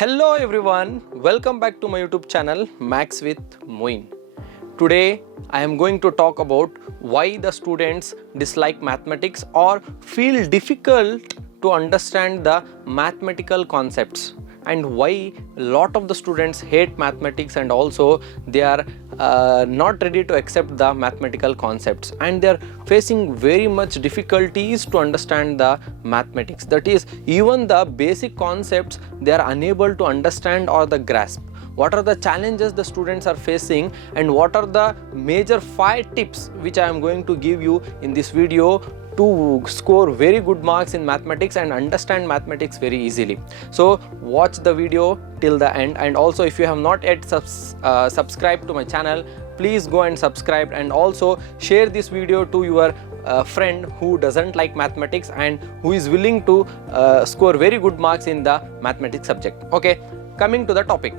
Hello everyone, welcome back to my YouTube channel Max with Moin. Today I am going to talk about why the students dislike mathematics or feel difficult to understand the mathematical concepts, and why a lot of the students hate mathematics and also they are not ready to accept the mathematical concepts, and they are facing very much difficulties to understand the mathematics. That is, even the basic concepts they are unable to understand or the grasp. What are the challenges the students are facing, and what are the major 5 tips which I am going to give you in this video to score very good marks in mathematics and understand mathematics very easily. So watch the video till the end, and also if you have not yet subscribed to my channel, please go and subscribe, and also share this video to your friend who doesn't like mathematics and who is willing to score very good marks in the mathematics subject. Okay, coming to the topic.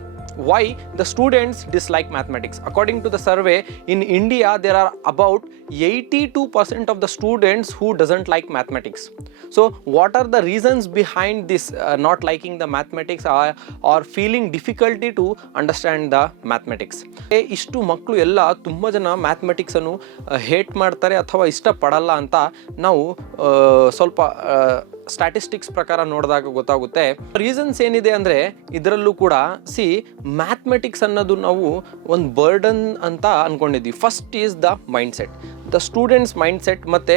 Why the students dislike mathematics? According to the survey, in India there are about 82% of the students who doesn't like mathematics. So what are the reasons behind this not liking the mathematics or feeling difficulty to understand the mathematics? ಇಷ್ಟು ಮಕ್ಕಳು ಎಲ್ಲ ತುಂಬ ಜನ mathematics ಅನ್ನು hate ಮಾಡ್ತಾರೆ ಅಥವಾ ಇಷ್ಟಪಡಲ್ಲ ಅಂತ ನಾವು ಸ್ವಲ್ಪ ಸ್ಟ್ಯಾಟಿಸ್ಟಿಕ್ಸ್ ಪ್ರಕಾರ ನೋಡಿದಾಗ ಗೊತ್ತಾಗುತ್ತೆ. ರೀಸನ್ಸ್ ಏನಿದೆ ಅಂದರೆ ಇದರಲ್ಲೂ ಕೂಡ ಮ್ಯಾಥಮೆಟಿಕ್ಸ್ ಅನ್ನೋದು ನಾವು ಒಂದು ಬರ್ಡನ್ ಅಂತ ಅಂದ್ಕೊಂಡಿದ್ವಿ. First is the mind set, the students mind set ಮತ್ತು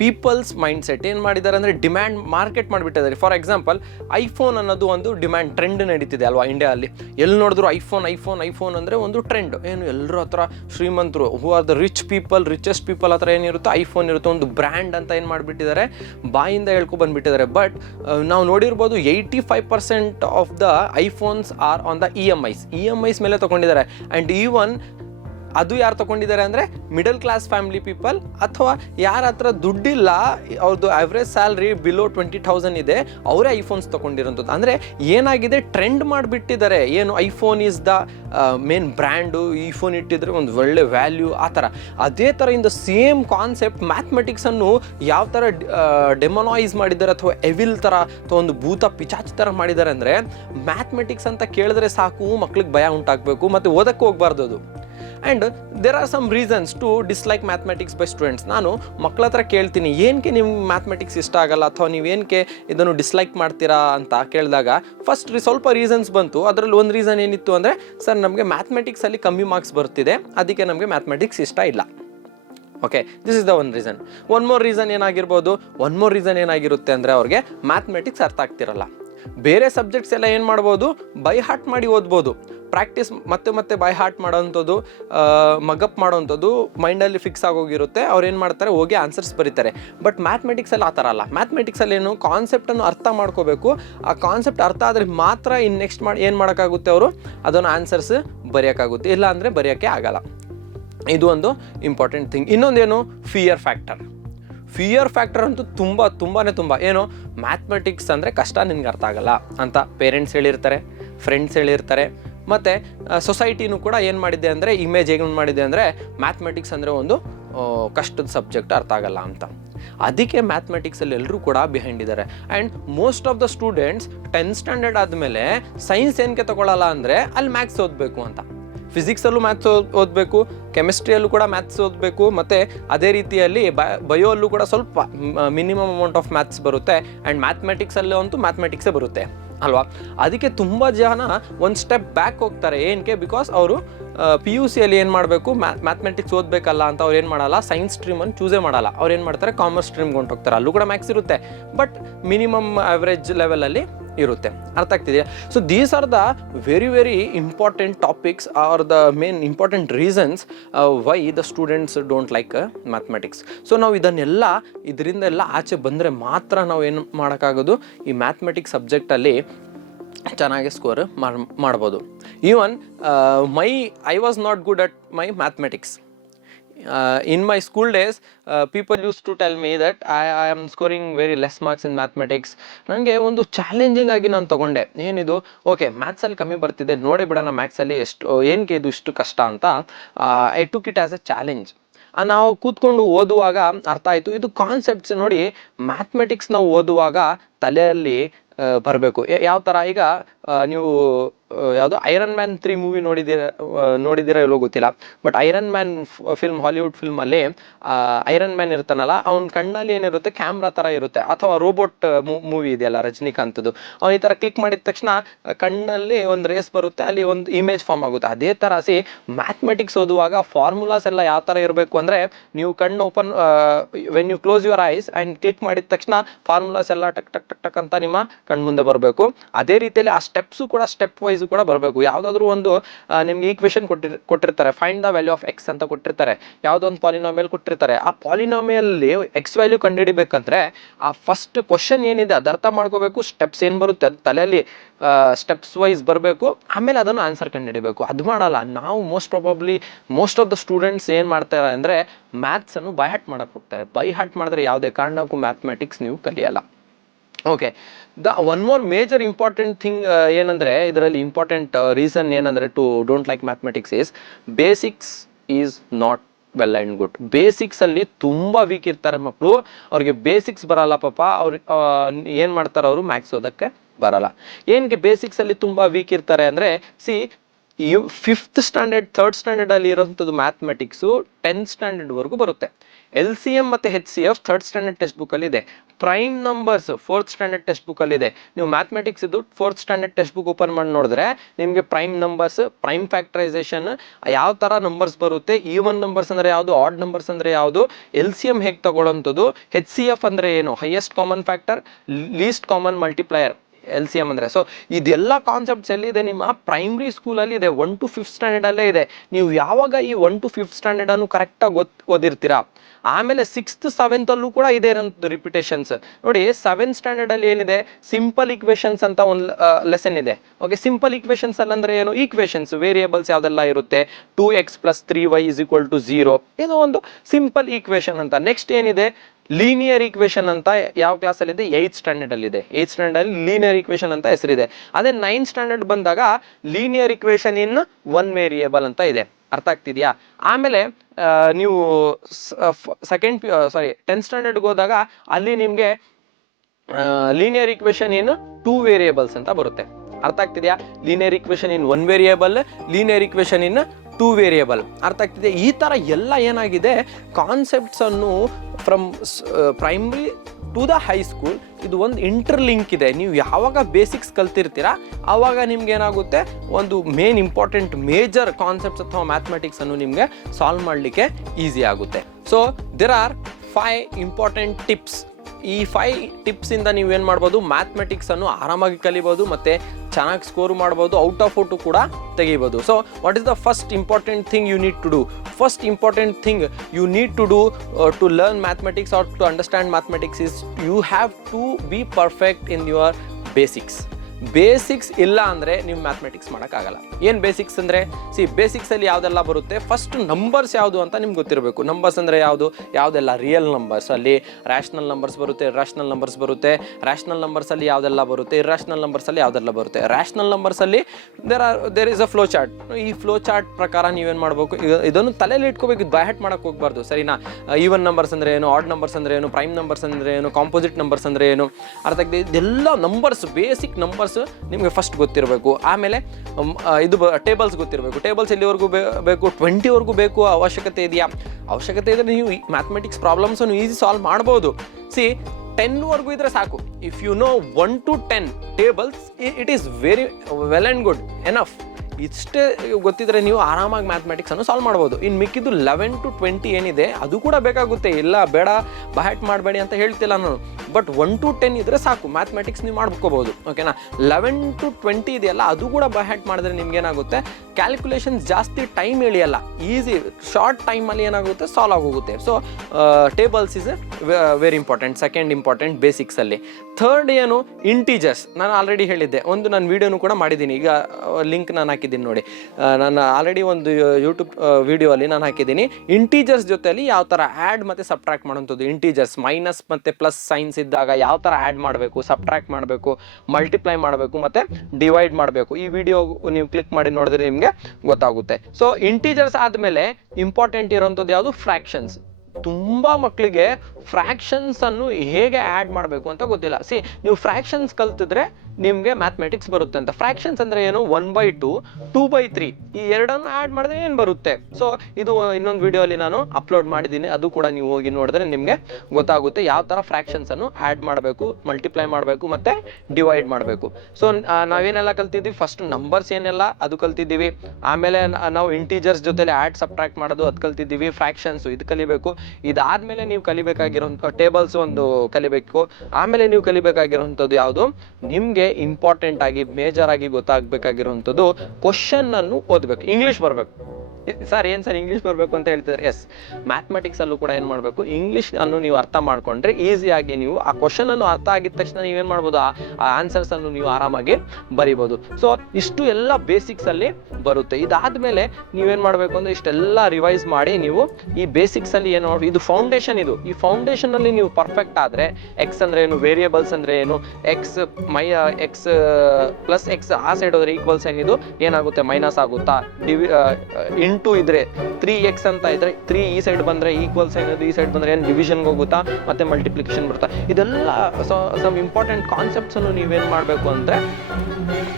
ಪೀಪಲ್ಸ್ ಮೈಂಡ್ ಸೆಟ್ ಏನು ಮಾಡಿದ್ದಾರೆ ಅಂದರೆ ಡಿಮ್ಯಾಂಡ್ ಮಾರ್ಕೆಟ್ ಮಾಡಿಬಿಟ್ಟಿದ್ದಾರೆ. ಫಾರ್ ಎಕ್ಸಾಂಪಲ್, ಐಫೋನ್ ಅನ್ನೋದು ಒಂದು ಡಿಮ್ಯಾಂಡ್ ಟ್ರೆಂಡ್ ನಡೀತಿದೆ ಅಲ್ವಾ ಇಂಡಿಯಾದಲ್ಲಿ. ಎಲ್ಲಿ ನೋಡಿದ್ರು ಐಫೋನ್ ಅಂದರೆ ಒಂದು ಟ್ರೆಂಡ್. ಏನು ಎಲ್ಲರ ಹತ್ರ ಶ್ರೀಮಂತರು who are the richest people ಹತ್ರ ಏನಿರುತ್ತೋ ಐಫೋನ್ ಇರುತ್ತೆ, ಒಂದು ಬ್ರ್ಯಾಂಡ್ ಅಂತ ಏನು ಮಾಡಿಬಿಟ್ಟಿದ್ದಾರೆ, ಬಾಯಿಂದ ಹೇಳ್ಕೊ ಬಂದುಬಿಟ್ಟಿದ್ದಾರೆ. ಬಟ್ ನಾವು ನೋಡಿರ್ಬೋದು 85% of the iPhones are on the EMIs ಮೇಲೆ ತೊಗೊಂಡಿದ್ದಾರೆ. ಆ್ಯಂಡ್ ಈವನ್ ಅದು ಯಾರು ತೊಗೊಂಡಿದ್ದಾರೆ ಅಂದರೆ ಮಿಡಲ್ ಕ್ಲಾಸ್ ಫ್ಯಾಮಿಲಿ ಪೀಪಲ್, ಅಥವಾ ಯಾರ ಹತ್ರ ದುಡ್ಡಿಲ್ಲ, ಅವ್ರದ್ದು ಆವ್ರೇಜ್ ಸ್ಯಾಲ್ರಿ ಬಿಲೋ 20,000 ಇದೆ, ಅವರೇ ಐಫೋನ್ಸ್ ತೊಗೊಂಡಿರೋಂಥದ್ದು. ಅಂದರೆ ಏನಾಗಿದೆ, ಟ್ರೆಂಡ್ ಮಾಡಿಬಿಟ್ಟಿದ್ದಾರೆ. ಏನು iPhone is the main brand, ಈ ಫೋನ್ ಇಟ್ಟಿದ್ರೆ ಒಂದು ಒಳ್ಳೆ ವ್ಯಾಲ್ಯೂ, ಆ ಥರ. ಅದೇ ಥರ ಇನ್ ದ ಸೇಮ್ ಕಾನ್ಸೆಪ್ಟ್ ಮ್ಯಾಥಮೆಟಿಕ್ಸನ್ನು ಯಾವ ಥರ ಡೆಮೊನೈಸ್ ಮಾಡಿದ್ದಾರೆ ಅಥವಾ ಎವಿಲ್ ಥರ ಅಥವಾ ಒಂದು ಭೂತ ಪಿಚಾಚಿ ಥರ ಮಾಡಿದ್ದಾರೆ ಅಂದರೆ, ಮ್ಯಾಥಮೆಟಿಕ್ಸ್ ಅಂತ ಕೇಳಿದ್ರೆ ಸಾಕು ಮಕ್ಳಿಗೆ ಭಯ ಉಂಟಾಗಬೇಕು ಮತ್ತು ಓದಕ್ಕೆ ಹೋಗಬಾರ್ದು ಅದು. And there are some reasons to dislike mathematics by students. ನಾನು ಮಕ್ಕಳ ಹತ್ರ ಕೇಳ್ತೀನಿ, ಏನಕ್ಕೆ ನಿಮ್ಗೆ ಮ್ಯಾಥಮೆಟಿಕ್ಸ್ ಇಷ್ಟ ಆಗಲ್ಲ ಅಥವಾ ನೀವೇನಕ್ಕೆ ಇದನ್ನು ಡಿಸ್ಲೈಕ್ ಮಾಡ್ತೀರಾ ಅಂತ ಕೇಳಿದಾಗ ಫಸ್ಟ್ ಸ್ವಲ್ಪ ರೀಸನ್ಸ್ ಬಂತು. ಅದರಲ್ಲಿ ಒಂದು ರೀಸನ್ ಏನಿತ್ತು ಅಂದರೆ, ಸರ್ ನಮಗೆ ಮ್ಯಾಥಮೆಟಿಕ್ಸಲ್ಲಿ ಕಮ್ಮಿ ಮಾರ್ಕ್ಸ್ ಬರ್ತಿದೆ, ಅದಕ್ಕೆ ನಮಗೆ ಮ್ಯಾಥಮೆಟಿಕ್ಸ್ ಇಷ್ಟ ಇಲ್ಲ. Okay, this is the one reason. One more reason ಏನಾಗಿರುತ್ತೆ ಅಂದರೆ, ಅವ್ರಿಗೆ ಮ್ಯಾಥಮೆಟಿಕ್ಸ್ ಅರ್ಥ ಆಗ್ತಿರಲ್ಲ. ಬೇರೆ ಸಬ್ಜೆಕ್ಟ್ಸ್ ಎಲ್ಲ ಏನು ಮಾಡ್ಬೋದು, ಬೈ ಹಾರ್ಟ್ ಮಾಡಿ ಓದ್ಬೋದು, ಪ್ರಾಕ್ಟೀಸ್ ಮತ್ತೆ ಬೈ ಹಾರ್ಟ್ ಮಾಡೋವಂಥದ್ದು, ಮಗಪ್ ಮಾಡೋವಂಥದ್ದು ಮೈಂಡಲ್ಲಿ ಫಿಕ್ಸ್ ಆಗೋಗಿರುತ್ತೆ. ಅವ್ರು ಏನು ಮಾಡ್ತಾರೆ, ಹೋಗಿ ಆನ್ಸರ್ಸ್ ಬರೀತಾರೆ. ಬಟ್ ಮ್ಯಾಥಮೆಟಿಕ್ಸಲ್ಲಿ ಆ ಥರ ಅಲ್ಲ. ಮ್ಯಾಥಮೆಟಿಕ್ಸಲ್ಲಿ ಏನು, ಕಾನ್ಸೆಪ್ಟನ್ನು ಅರ್ಥ ಮಾಡ್ಕೋಬೇಕು. ಆ ಕಾನ್ಸೆಪ್ಟ್ ಅರ್ಥ ಆದರೆ ಮಾತ್ರ ನೆಕ್ಸ್ಟ್ ಏನು ಮಾಡೋಕ್ಕಾಗುತ್ತೆ, ಅವರು ಅದನ್ನು ಆನ್ಸರ್ಸ್ ಬರೆಯೋಕ್ಕಾಗುತ್ತೆ, ಇಲ್ಲ ಅಂದರೆ ಬರೆಯೋಕ್ಕೆ ಆಗಲ್ಲ. ಇದು ಒಂದು ಇಂಪಾರ್ಟೆಂಟ್ ಥಿಂಗ್. ಇನ್ನೊಂದೇನು, ಫಿಯರ್ ಫ್ಯಾಕ್ಟರ್ ಅಂತೂ ತುಂಬ ಏನು, ಮ್ಯಾಥಮೆಟಿಕ್ಸ್ ಅಂದರೆ ಕಷ್ಟ, ನಿನ್ಗೆ ಅರ್ಥ ಆಗಲ್ಲ ಅಂತ ಪೇರೆಂಟ್ಸ್ ಹೇಳಿರ್ತಾರೆ, ಫ್ರೆಂಡ್ಸ್ ಹೇಳಿರ್ತಾರೆ, ಮತ್ತು ಸೊಸೈಟಿನೂ ಕೂಡ ಏನು ಮಾಡಿದೆ ಅಂದರೆ, ಇಮೇಜ್ ಏನು ಮಾಡಿದೆ ಅಂದರೆ, ಮ್ಯಾಥಮೆಟಿಕ್ಸ್ ಅಂದರೆ ಒಂದು ಕಷ್ಟದ ಸಬ್ಜೆಕ್ಟ್, ಅರ್ಥ ಆಗಲ್ಲ ಅಂತ. ಅದಕ್ಕೆ ಮ್ಯಾಥಮೆಟಿಕ್ಸಲ್ಲಿ ಎಲ್ಲರೂ ಕೂಡ ಬಿಹೈಂಡ್ ಇದ್ದಾರೆ. And most of the students 10th standard ಆದಮೇಲೆ ಸೈನ್ಸ್ ಏನಕ್ಕೆ ತಗೊಳ್ಳಲ್ಲ ಅಂದರೆ, ಅಲ್ಲಿ ಮ್ಯಾಥ್ಸ್ ಓದಬೇಕು ಅಂತ. ಫಿಸಿಕ್ಸಲ್ಲೂ ಮ್ಯಾಥ್ಸ್ ಓದಬೇಕು, ಕೆಮಿಸ್ಟ್ರಿಯಲ್ಲೂ ಕೂಡ ಮ್ಯಾಥ್ಸ್ ಓದಬೇಕು, ಮತ್ತು ಅದೇ ರೀತಿಯಲ್ಲಿ ಬಯೋ ಅಲ್ಲೂ ಕೂಡ ಸ್ವಲ್ಪ ಮಿನಿಮಮ್ ಅಮೌಂಟ್ ಆಫ್ ಮ್ಯಾಥ್ಸ್ ಬರುತ್ತೆ. ಆ್ಯಂಡ್ ಮ್ಯಾಥಮೆಟಿಕ್ಸಲ್ಲೂ ಅಂತೂ ಮ್ಯಾಥಮೆಟಿಕ್ಸೇ ಬರುತ್ತೆ ಅಲ್ವಾ. ಅದಕ್ಕೆ ತುಂಬ ಜನ ಒಂದು ಸ್ಟೆಪ್ ಬ್ಯಾಕ್ ಹೋಗ್ತಾರೆ. ಏನಕ್ಕೆ, ಬಿಕಾಸ್ ಅವರು PUC ಅಲ್ಲಿ ಏನು ಮಾಡಬೇಕು, ಮ್ಯಾಥಮೆಟಿಕ್ಸ್ ಓದಬೇಕಲ್ಲ ಅಂತ ಅವ್ರು ಏನು ಮಾಡಲ್ಲ, ಸೈನ್ಸ್ ಸ್ಟ್ರೀಮನ್ನು ಚೂಸೇ ಮಾಡಲ್ಲ. ಅವ್ರು ಏನು ಮಾಡ್ತಾರೆ, ಕಾಮರ್ಸ್ ಸ್ಟ್ರೀಮ್ಗೆ ಹೊಂಟೋಗ್ತಾರೆ. ಅಲ್ಲೂ ಕೂಡ ಮ್ಯಾಥ್ಸ್ ಇರುತ್ತೆ, ಬಟ್ ಮಿನಿಮಮ್ ಆವ್ರೇಜ್ ಲೆವೆಲಲ್ಲಿ ಇರುತ್ತೆ. ಅರ್ಥ ಆಗ್ತಿದೆಯಾ? So these are the very important topics are the main important reasons why the students don't like mathematics. So ನಾವು ಇದರಿಂದೆಲ್ಲ ಆಚೆ ಬಂದರೆ ಮಾತ್ರ ನಾವು ಏನು ಮಾಡೋಕ್ಕಾಗೋದು, ಈ ಮ್ಯಾಥಮೆಟಿಕ್ಸ್ ಸಬ್ಜೆಕ್ಟಲ್ಲಿ ಚೆನ್ನಾಗಿ ಸ್ಕೋರ್ ಮಾಡ್ಬೋದು. Even I was not good at my mathematics. In my school days, people used to tell me that I am scoring very less marks in mathematics. ನನಗೆ ಒಂದು ಚಾಲೆಂಜಿಂಗ್ ಆಗಿ ನಾನು ತೊಗೊಂಡೆ, ಏನಿದು, ಓಕೆ ಮ್ಯಾಥ್ಸಲ್ಲಿ ಕಮ್ಮಿ ಬರ್ತಿದೆ, ನೋಡೇ ಬಿಡೋಣ ಮ್ಯಾಥ್ಸಲ್ಲಿ ಏನಕ್ಕೆ ಇದು ಇಷ್ಟು ಕಷ್ಟ ಅಂತ. I took it as A challenge. ನಾವು ಕೂತ್ಕೊಂಡು ಓದುವಾಗ ಅರ್ಥ ಆಯಿತು, ಇದು ಕಾನ್ಸೆಪ್ಟ್ಸ್ ನೋಡಿ. ಮ್ಯಾಥಮೆಟಿಕ್ಸ್ ನಾವು ಓದುವಾಗ ತಲೆಯಲ್ಲಿ ಬರಬೇಕು. ಯಾವ ಥರ ಈಗ ನೀವು ಯಾವುದು ಐರನ್ ಮ್ಯಾನ್ 3 ಮೂವಿ ನೋಡಿದ್ದೀರಾ ಇಲ್ಲೋ ಗೊತ್ತಿಲ್ಲ, but Iron Man film, Hollywood ಫಿಲ್ಮಲ್ಲಿ ಐರನ್ ಮ್ಯಾನ್ ಇರ್ತಾನಲ್ಲ, ಅವ್ನ ಕಣ್ಣಲ್ಲಿ ಏನಿರುತ್ತೆ ಕ್ಯಾಮ್ರಾ ಥರ ಇರುತ್ತೆ, ಅಥವಾ ರೋಬೋಟ್ ಮೂವಿ ಇದೆಯಲ್ಲ ರಜನಿಕಾಂತ್ದು, ಅವ್ನು ಈ ಥರ ಕ್ಲಿಕ್ ಮಾಡಿದ ತಕ್ಷಣ ಕಣ್ಣಲ್ಲಿ ಒಂದು ರೇಸ್ ಬರುತ್ತೆ, ಅಲ್ಲಿ ಒಂದು ಇಮೇಜ್ ಫಾರ್ಮ್ ಆಗುತ್ತೆ. ಅದೇ ಥರ ಮ್ಯಾಥಮೆಟಿಕ್ಸ್ ಓದುವಾಗ ಫಾರ್ಮುಲಾಸ್ ಎಲ್ಲ ಯಾವ ಥರ ಇರಬೇಕು ಅಂದರೆ, ನೀವು ಕಣ್ಣು open when you close your eyes and click ಮಾಡಿದ ತಕ್ಷಣ ಫಾರ್ಮುಲಾಸ್ ಎಲ್ಲ ಟಕ್ ಟಕ್ ಟಕ್ ಟಕ್ ಅಂತ ನಿಮ್ಮ ಕಣ್ಮುಂದೆ ಬರಬೇಕು. ಅದೇ ರೀತಿಯಲ್ಲಿ ಆ ಸ್ಟೆಪ್ಸು ಕೂಡ ಸ್ಟೆಪ್ ವೈಸ್ ಕೂಡ ಬರಬೇಕು. ಯಾವುದಾದ್ರೂ ಒಂದು ನಿಮ್ಗೆ ಈಕ್ವೇಷನ್ ಕೊಟ್ಟಿರ್ತಾರೆ, find the value of X ಅಂತ ಕೊಟ್ಟಿರ್ತಾರೆ, ಯಾವುದೋ ಒಂದು ಪಾಲಿನಾಮಿಯಲ್ ಕೊಟ್ಟಿರ್ತಾರೆ. ಆ ಪಾಲಿನಾಮಿಯಲ್ಲಿ ಎಕ್ಸ್ ವ್ಯಾಲ್ಯೂ ಕಂಡುಹಿಡಿಬೇಕಂದ್ರೆ ಆ ಫಸ್ಟ್ ಕ್ವಶನ್ ಏನಿದೆ ಅದು ಅರ್ಥ ಮಾಡ್ಕೋಬೇಕು, ಸ್ಟೆಪ್ಸ್ ಏನು ಬರುತ್ತೆ ಅದು ತಲೆಯಲ್ಲಿ ಸ್ಟೆಪ್ಸ್ ವೈಸ್ ಬರಬೇಕು, ಆಮೇಲೆ ಅದನ್ನು ಆನ್ಸರ್ ಕಂಡುಹಿಡಿಬೇಕು. ಅದು ಮಾಡಲ್ಲ ನಾವು. ಮೋಸ್ಟ್ ಆಫ್ ದ ಸ್ಟೂಡೆಂಟ್ಸ್ ಏನು ಮಾಡ್ತಾರೆ ಅಂದರೆ ಮ್ಯಾಥ್ಸನ್ನು ಬೈ ಹಾರ್ಟ್ ಮಾಡಕ್ಕೆ ಹೋಗ್ತಾರೆ. ಬೈ ಹಾರ್ಟ್ ಮಾಡಿದ್ರೆ ಯಾವುದೇ ಕಾರಣಕ್ಕೂ ಮ್ಯಾಥಮೆಟಿಕ್ಸ್ ನೀವು ಕಲಿಯಲ್ಲ. Okay, one more major important thing ಏನಂದರೆ, ಇದರಲ್ಲಿ ಇಂಪಾರ್ಟೆಂಟ್ ರೀಸನ್ ಏನಂದರೆ to don't like mathematics is basics is not well and good. ಬೇಸಿಕ್ಸಲ್ಲಿ ತುಂಬ ವೀಕ್ ಇರ್ತಾರೆ ಮಕ್ಕಳು, ಅವ್ರಿಗೆ ಬೇಸಿಕ್ಸ್ ಬರಲ್ಲ ಪಾಪ. ಅವ್ರು ಏನು ಮಾಡ್ತಾರೆ, ಅವರು ಮ್ಯಾಥ್ಸ್ ಓದೋಕ್ಕೆ ಬರಲ್ಲ. ಏನಕ್ಕೆ ಬೇಸಿಕ್ಸಲ್ಲಿ ತುಂಬ ವೀಕ್ ಇರ್ತಾರೆ ಅಂದರೆ, ಫಿಫ್ತ್ ಸ್ಟ್ಯಾಂಡರ್ಡ್, ಥರ್ಡ್ ಸ್ಟ್ಯಾಂಡರ್ಡಲ್ಲಿ ಇರೋಂಥದ್ದು ಮ್ಯಾಥಮೆಟಿಕ್ಸು 10th ಸ್ಟ್ಯಾಂಡರ್ಡ್ವರೆಗೂ ಬರುತ್ತೆ. LCM ಮತ್ತು HCF ಥರ್ಡ್ ಸ್ಟ್ಯಾಂಡರ್ಡ್ ಟೆಕ್ಸ್ಟ್ ಬುಕ್ಕಲ್ಲಿ ಇದೆ. Prime numbers 4th standard text ಬುಕ್ಕಲ್ಲಿ ಇದೆ. ನೀವು ಮ್ಯಾಥಮೆಟಿಕ್ಸ್ ಇದು 4th standard text book open ಮಾಡಿ ನೋಡಿದ್ರೆ ನಿಮಗೆ ಪ್ರೈಮ್ ನಂಬರ್ಸ್, ಪ್ರೈಮ್ ಫ್ಯಾಕ್ಟರೈಸೇಷನ್, ಯಾವ ಥರ ನಂಬರ್ಸ್ ಬರುತ್ತೆ, ಈವನ್ ನಂಬರ್ಸ್ ಅಂದರೆ ಯಾವುದು, ಆಡ್ ನಂಬರ್ಸ್ ಅಂದರೆ ಯಾವುದು, LCM ಹೇಗೆ ತಗೊಳ್ಳೋಂಥದ್ದು, HCF ಅಂದರೆ ಏನು, highest common factor, list common multiplier, LCM ಅಂದರೆ. ಸೊ ಇದೆಲ್ಲ ಕಾನ್ಸೆಪ್ಟ್ಸ್ ಎಲ್ಲಿದೆ, ನಿಮ್ಮ ಪ್ರೈಮರಿ ಸ್ಕೂಲಲ್ಲಿ ಇದೆ, 1 to 5th ಸ್ಟ್ಯಾಂಡರ್ಡಲ್ಲೇ ಇದೆ. ನೀವು ಯಾವಾಗ ಈ 1 to 5th ಸ್ಟ್ಯಾಂಡರ್ಡನ್ನು ಕರೆಕ್ಟಾಗಿ ಓದಿರ್ತೀರಾ, ಆಮೇಲೆ 6th 7th ಅಲ್ಲೂ ಕೂಡ ಇದೆ ಇರೋಂಥದ್ದು ರಿಪಿಟೇಷನ್ಸ್. ನೋಡಿ 7th ಸ್ಟ್ಯಾಂಡರ್ಡಲ್ಲಿ ಏನಿದೆ, ಸಿಂಪಲ್ ಈಕ್ವೇಷನ್ಸ್ ಅಂತ ಒಂದು ಲೆಸನ್ ಇದೆ. ಓಕೆ, ಸಿಂಪಲ್ ಈಕ್ವೇಷನ್ಸ್ ಅಲ್ಲಂದ್ರೆ ಏನು, ಈಕ್ವೇಷನ್ಸ್ ವೇರಿಯೇಬಲ್ಸ್ ಯಾವುದೆಲ್ಲ ಇರುತ್ತೆ, 2x + 3y = 0, ಏನೋ ಒಂದು ಸಿಂಪಲ್ ಈಕ್ವೇಷನ್ ಅಂತ. ನೆಕ್ಸ್ಟ್ ಏನಿದೆ, ಲೀನಿಯರ್ ಈಕ್ವೇಷನ್ ಅಂತ ಯಾವ ಕ್ಲಾಸಲ್ಲಿ ಇದೆ, 8th ಸ್ಟ್ಯಾಂಡರ್ಡಲ್ಲಿ ಇದೆ. 8th ಸ್ಟ್ಯಾಂಡರ್ಡಲ್ಲಿ ಲೀನಿಯರ್ ಈಕ್ವೇಷನ್ ಅಂತ ಹೆಸರಿದೆ. ಅದೇ 9th ಸ್ಟ್ಯಾಂಡರ್ಡ್ ಬಂದಾಗ ಲೀನಿಯರ್ ಈಕ್ವೇಷನ್ ಇನ್ 1 ವೇರಿಯೇಬಲ್ ಅಂತ ಇದೆ. ಅರ್ಥ ಆಗ್ತಿದೆಯಾ? ಆಮೇಲೆ ನೀವು 10th ಸ್ಟ್ಯಾಂಡರ್ಡ್ಗೆ ಹೋದಾಗ ಅಲ್ಲಿ ನಿಮಗೆ ಲೀನಿಯರ್ ಈಕ್ವೇಷನ್ ಇನ್ 2 ವೇರಿಯೇಬಲ್ಸ್ ಅಂತ ಬರುತ್ತೆ. ಅರ್ಥ ಆಗ್ತಿದೆಯಾ? Linear equation in 1 variable, linear equation in 2 variable. ಅರ್ಥ ಆಗ್ತಿದೆ? ಈ ಥರ ಎಲ್ಲ ಏನಾಗಿದೆ, ಕಾನ್ಸೆಪ್ಟ್ಸನ್ನು from primary to the high school ಇದು ಒಂದು ಇಂಟರ್ಲಿಂಕ್ ಇದೆ. ನೀವು ಯಾವಾಗ ಬೇಸಿಕ್ಸ್ ಕಲ್ತಿರ್ತೀರಾ ಆವಾಗ ನಿಮ್ಗೆ ಏನಾಗುತ್ತೆ, ಒಂದು ಇಂಪಾರ್ಟೆಂಟ್ ಮೇಜರ್ ಕಾನ್ಸೆಪ್ಟ್ಸ್ ಅಥವಾ ಮ್ಯಾಥಮೆಟಿಕ್ಸನ್ನು ನಿಮಗೆ ಸಾಲ್ವ್ ಮಾಡಲಿಕ್ಕೆ ಈಸಿ ಆಗುತ್ತೆ. So there are 5 important tips. ಈ 5 ಟಿಪ್ಸಿಂದ ನೀವೇನು ಮಾಡ್ಬೋದು, ಮ್ಯಾಥಮೆಟಿಕ್ಸನ್ನು ಆರಾಮಾಗಿ ಕಲಿಬೋದು ಮತ್ತು ಚೆನ್ನಾಗಿ ಸ್ಕೋರ್ ಮಾಡ್ಬೋದು, ಔಟ್ ಆಫ್ ಔಟು ಕೂಡ ತೆಗಿಬೋದು. So what is the first important thing you need to do? First important thing you need to do to learn mathematics or to understand mathematics is you have to be perfect in your basics. Basics ಇಲ್ಲ ಅಂದರೆ ನೀವು mathematics ಮಾಡೋಕ್ಕಾಗಲ್ಲ. ಏನು basics ಅಂದರೆ, ಬೇಸಿಕ್ಸಲ್ಲಿ ಯಾವುದೆಲ್ಲ ಬರುತ್ತೆ, first numbers ಯಾವುದು ಅಂತ ನಿಮ್ಗೆ ಗೊತ್ತಿರಬೇಕು. ನಂಬರ್ಸ್ ಅಂದರೆ ಯಾವುದೆಲ್ಲ ರಿಯಲ್ ನಂಬರ್ಸ್, ಅಲ್ಲಿ ರ್ಯಾಷನಲ್ ನಂಬರ್ಸ್ ಬರುತ್ತೆ, ಇರ್ರಾಷನಲ್ ನಂಬರ್ಸ್ ಬರುತ್ತೆ. ರ್ಯಾಷನಲ್ ನಂಬರ್ಸಲ್ಲಿ ಯಾವುದೆಲ್ಲ ಬರುತ್ತೆ, ಇರ್ರಾಷನಲ್ ನಂಬರ್ಸಲ್ಲಿ ಯಾವುದೆಲ್ಲ ಬರುತ್ತೆ. ರ್ಯಾಷನಲ್ ನಂಬರ್ಸಲ್ಲಿ there is a flow chart. ಈ ಫ್ಲೋ ಚಾರ್ಟ್ ಪ್ರಕಾರ ನೀವೇನು ಮಾಡಬೇಕು, ಇದನ್ನು ತಲೆಯಲ್ಲಿ ಇಟ್ಕೋಬೇಕು, ಇದು ಬೈ ಹಾರ್ಟ್ ಮಾಡೋಕ್ಕೆ ಹೋಗಬಾರ್ದು, ಸರಿನಾ? ಈವನ್ ನಂಬರ್ಸ್ ಅಂದರೆ ಏನು, ಆಡ್ ನಂಬರ್ಸ್ ಅಂದರೆ ಏನು, ಪ್ರೈಮ್ ನಂಬರ್ಸ್ ಅಂದರೆ ಏನು, ಕಾಂಪೋಸಿಟ್ ನಂಬರ್ಸ್ ಅಂದರೆ ಏನು, ಅರ್ಥ ಆಗ್ತದೆ? ಇದೆಲ್ಲ ನಂಬರ್ಸ್, ಬೇಸಿಕ್ ನಂಬರ್ಸ್ ನಿಮಗೆ ಫಸ್ಟ್ ಗೊತ್ತಿರಬೇಕು. ಆಮೇಲೆ ಇದು ಟೇಬಲ್ಸ್ ಗೊತ್ತಿರಬೇಕು. ಟೇಬಲ್ಸ್ ಎಲ್ಲಿವರೆಗೂ ಬೇಕು, 20ವರೆಗೂ ಬೇಕು. ಅವಶ್ಯಕತೆ ಇದೆಯಾ? ಅವಶ್ಯಕತೆ ಇದ್ದರೆ ನೀವು ಮ್ಯಾಥಮೆಟಿಕ್ಸ್ ಪ್ರಾಬ್ಲಮ್ಸನ್ನು ಈಸಿ ಸಾಲ್ವ್ ಮಾಡ್ಬೋದು. 10ವರೆಗೂ ಇದ್ರೆ ಸಾಕು. If you know 1 to 10 tables, it is very well and good enough. ಇಷ್ಟೇ ಗೊತ್ತಿದ್ರೆ ನೀವು ಆರಾಮಾಗಿ ಮ್ಯಾಥಮೆಟಿಕ್ಸನ್ನು ಸಾಲ್ವ್ ಮಾಡ್ಬೋದು. ಇನ್ನು ಮಿಕ್ಕಿದ್ದು 11 to 20 ಏನಿದೆ ಅದು ಕೂಡ ಬೇಕಾಗುತ್ತೆ. ಇಲ್ಲ ಬೇಡ ಬೈ ಹಾರ್ಟ್ ಮಾಡಬೇಡಿ ಅಂತ ಹೇಳ್ತಿಲ್ಲ ನಾನು, ಬಟ್ 1 to 10 ಇದ್ದರೆ ಸಾಕು, ಮ್ಯಾಥಮೆಟಿಕ್ಸ್ ನೀವು ಮಾಡ್ಕೋಬೋದು. ಓಕೆನಾ? 11 to 20 ಇದೆಯಲ್ಲ ಅದು ಕೂಡ ಬೈ ಹಾರ್ಟ್ ಮಾಡಿದ್ರೆ ನಿಮ್ಗೇನಾಗುತ್ತೆ, ಕ್ಯಾಲ್ಕುಲೇಷನ್ಸ್ ಜಾಸ್ತಿ ಟೈಮ್ ಎಳಿಯಲ್ಲ, ಈಸಿ ಶಾರ್ಟ್ ಟೈಮಲ್ಲಿ ಏನಾಗುತ್ತೆ ಸಾಲ್ವ್ ಆಗೋಗುತ್ತೆ. So tables is very important, second important ಬೇಸಿಕ್ಸಲ್ಲಿ. ಥರ್ಡ್ ಏನು, ಇಂಟೀಜರ್ಸ್. ನಾನು ಆಲ್ರೆಡಿ ಹೇಳಿದ್ದೆ, ಒಂದು ನಾನು ವೀಡಿಯೋನು ಕೂಡ ಮಾಡಿದ್ದೀನಿ, ಈಗ ಲಿಂಕ್ ನಾನು ಹಾಕಿದ್ದೀನಿ ನೋಡಿ. ನಾನು ಆಲ್ರೆಡಿ ಒಂದು ಯೂಟ್ಯೂಬ್ ವಿಡಿಯೋ ಅಲ್ಲಿ ನಾನು ಹಾಕಿದ್ದೀನಿ. ಇಂಟೀಜರ್ಸ್ ಜೊತೆಯಲ್ಲಿ ಯಾವ ಥರ ಆ್ಯಡ್ ಮತ್ತು ಸಬ್ಟ್ರಾಕ್ಟ್ ಮಾಡೋಂಥದ್ದು. ಇಂಟೀಜರ್ಸ್ ಮೈನಸ್ ಮತ್ತು ಪ್ಲಸ್ ಸೈನ್ಸ್ ಇದ್ದಾಗ ಯಾವ ಥರ ಆ್ಯಡ್ ಮಾಡಬೇಕು, ಸಬ್ಟ್ರಾಕ್ಟ್ ಮಾಡಬೇಕು, ಮಲ್ಟಿಪ್ಲೈ ಮಾಡಬೇಕು ಮತ್ತು ಡಿವೈಡ್ ಮಾಡಬೇಕು. ಈ ವಿಡಿಯೋ ನೀವು ಕ್ಲಿಕ್ ಮಾಡಿ ನೋಡಿದ್ರೆ ನಿಮಗೆ ಗೊತ್ತಾಗುತ್ತೆ. ಸೊ ಇಂಟೀಜರ್ಸ್ ಆದಮೇಲೆ ಇಂಪಾರ್ಟೆಂಟ್ ಇರೋಂಥದ್ದು ಯಾವುದು, ಫ್ರ್ಯಾಕ್ಷನ್ಸ್. ತುಂಬ ಮಕ್ಕಳಿಗೆ ಫ್ರ್ಯಾಕ್ಷನ್ಸನ್ನು ಹೇಗೆ ಆ್ಯಡ್ ಮಾಡಬೇಕು ಅಂತ ಗೊತ್ತಿಲ್ಲ. ನೀವು ಫ್ರ್ಯಾಕ್ಷನ್ಸ್ ಕಲ್ತಿದ್ರೆ ನಿಮಗೆ ಮ್ಯಾಥಮೆಟಿಕ್ಸ್ ಬರುತ್ತೆ ಅಂತ. ಫ್ರ್ಯಾಕ್ಷನ್ಸ್ ಅಂದರೆ ಏನು? 1/2, 2/3 ಈ ಎರಡನ್ನು ಆ್ಯಡ್ ಮಾಡಿದ್ರೆ ಏನು ಬರುತ್ತೆ? ಸೊ ಇದು ಇನ್ನೊಂದು ವಿಡಿಯೋಲಿ ನಾನು ಅಪ್ಲೋಡ್ ಮಾಡಿದ್ದೀನಿ, ಅದು ಕೂಡ ನೀವು ಹೋಗಿ ನೋಡಿದ್ರೆ ನಿಮಗೆ ಗೊತ್ತಾಗುತ್ತೆ ಯಾವ ಥರ ಫ್ರ್ಯಾಕ್ಷನ್ಸನ್ನು ಆ್ಯಡ್ ಮಾಡಬೇಕು, ಮಲ್ಟಿಪ್ಲೈ ಮಾಡಬೇಕು ಮತ್ತು ಡಿವೈಡ್ ಮಾಡಬೇಕು. ಸೊ ನಾವೇನೆಲ್ಲ ಕಲ್ತಿದ್ದೀವಿ? ಫಸ್ಟ್ ನಂಬರ್ಸ್ ಏನೆಲ್ಲ ಅದು ಕಲ್ತಿದ್ದೀವಿ, ಆಮೇಲೆ ನಾವು ಇಂಟೀಜರ್ಸ್ ಜೊತೆಲಿ ಆ್ಯಡ್ ಸಬ್ಟ್ರಾಕ್ಟ್ ಮಾಡೋದು ಅದು ಕಲ್ತಿದ್ದೀವಿ, ಫ್ರ್ಯಾಕ್ಷನ್ಸು ಇದು ಕಲಿಬೇಕು. ಇದಾದಮೇಲೆ ನೀವು ಕಲಿಬೇಕಾಗಿರೋಂಥ ಟೇಬಲ್ಸ್ ಒಂದು ಕಲಿಬೇಕು. ಆಮೇಲೆ ನೀವು ಕಲಿಬೇಕಾಗಿರೋಂಥದ್ದು ಯಾವುದು? ನಿಮಗೆ ಇಂಪಾರ್ಟೆಂಟ್ ಆಗಿ ಮೇಜರ್ ಆಗಿ ಗೊತ್ತಾಗಬೇಕಾಗಿರುವಂಥದ್ದು ಕ್ವಶನ್ ಅನ್ನು ಓದಬೇಕು, ಇಂಗ್ಲಿಷ್ ಬರಬೇಕು. ಸರ್ ಏನು ಸರ್ ಇಂಗ್ಲೀಷ್ ಬರಬೇಕು ಅಂತ ಹೇಳ್ತಿದ್ದಾರೆ? ಎಸ್, ಮ್ಯಾಥಮೆಟಿಕ್ಸ್ ಅಲ್ಲೂ ಕೂಡ ಏನು ಮಾಡಬೇಕು? ಇಂಗ್ಲೀಷ್ ಅನ್ನು ನೀವು ಅರ್ಥ ಮಾಡ್ಕೊಂಡ್ರೆ ಈಸಿಯಾಗಿ ನೀವು ಆ ಕ್ವಶನ್ ಅನ್ನು ಅರ್ಥ ಆಗಿದ ತಕ್ಷಣ ನೀವೇನು ಮಾಡ್ಬೋದು? ಆ ಆನ್ಸರ್ಸ್ ಅನ್ನು ನೀವು ಆರಾಮಾಗಿ ಬರಿಬೋದು. ಸೊ ಇಷ್ಟು ಎಲ್ಲ ಬೇಸಿಕ್ಸ್ ಅಲ್ಲಿ ಬರುತ್ತೆ. ಇದಾದ್ಮೇಲೆ ನೀವೇನು ಮಾಡಬೇಕು ಅಂದ್ರೆ ಇಷ್ಟೆಲ್ಲ ರಿವೈಸ್ ಮಾಡಿ ನೀವು ಈ ಬೇಸಿಕ್ಸ್ ಅಲ್ಲಿ ಏನು, ಇದು ಫೌಂಡೇಶನ್, ಈ ಫೌಂಡೇಶನ್ ಅಲ್ಲಿ ನೀವು ಪರ್ಫೆಕ್ಟ್ ಆದ್ರೆ, ಎಕ್ಸ್ ಅಂದ್ರೆ ಏನು, ವೇರಿಯೇಬಲ್ಸ್ ಅಂದ್ರೆ ಏನು, ಎಕ್ಸ್ ಪ್ಲಸ್ ಎಕ್ಸ್ ಆ ಸೈಡ್ ಹೋದ್ರೆ ಈಕ್ವಲ್ ಸೈನ್ ಇದು ಏನಾಗುತ್ತೆ? ಮೈನಸ್ ಆಗುತ್ತಾ? ಇಂಟು ಇದ್ರೆ 3x ಅಂತ ಇದ್ರೆ 3 ಈ ಸೈಡ್ ಬಂದ್ರೆ ಈಕ್ವಲ್ ಸೈನ್, ಈ ಸೈಡ್ ಬಂದ್ರೆ ಏನು ಡಿವಿಷನ್ಗೆ ಹೋಗುತ್ತಾ, ಮತ್ತೆ ಮಲ್ಟಿಪ್ಲಿಕೇಶನ್ ಬರುತ್ತಾ? ಇದೆಲ್ಲ ಸಮ್ ಇಂಪಾರ್ಟೆಂಟ್ ಕಾನ್ಸೆಪ್ಟ್ಸ್ ಅನ್ನು ನೀವೇನ್ ಮಾಡಬೇಕು ಅಂದ್ರೆ